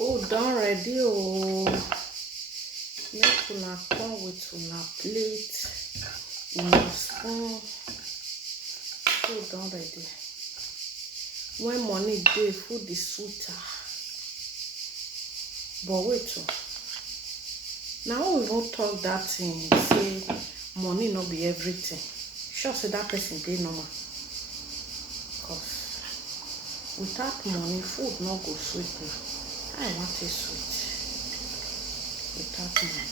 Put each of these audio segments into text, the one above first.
Food done ready. Oh, make una come with una plate, una spoon. Food done ready. When money dey, food is sweeter. But wait, now we won't talk that thing. Say money not be everything. Sure, say that person dey normal. Cause without money, food not go sweet me. I want it sweet. Without money,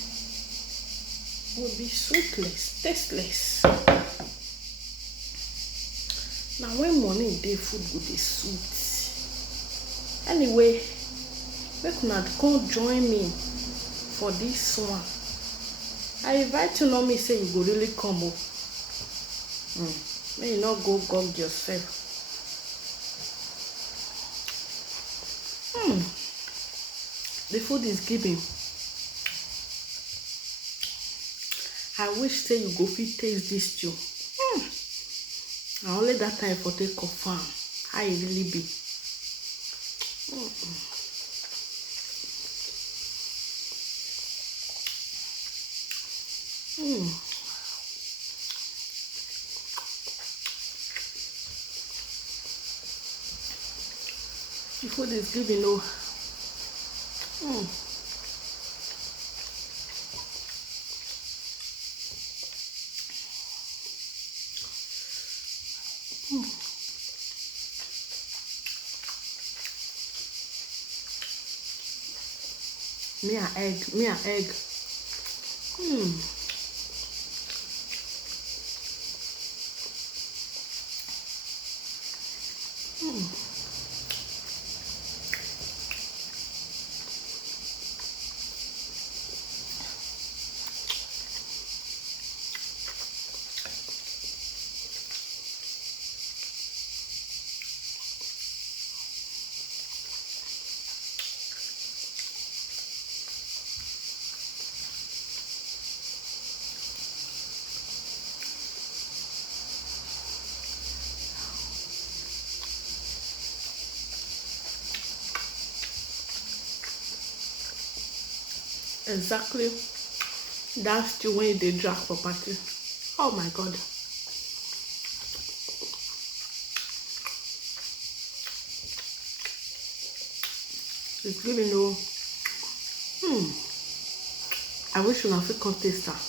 will be sweetless, tasteless. Now when money dey, food go dey sweet. Anyway, make una come join me for this one. I invite you, not me say you go really come up. May you not go gog yourself. The food is giving. I wish say you go fit taste this stew. And only that time for take confirm how it really be. The food is giving. Oh. Me a egg. Exactly. That's the way they drag for party. Oh my god. It's giving you. I wish you could taste that.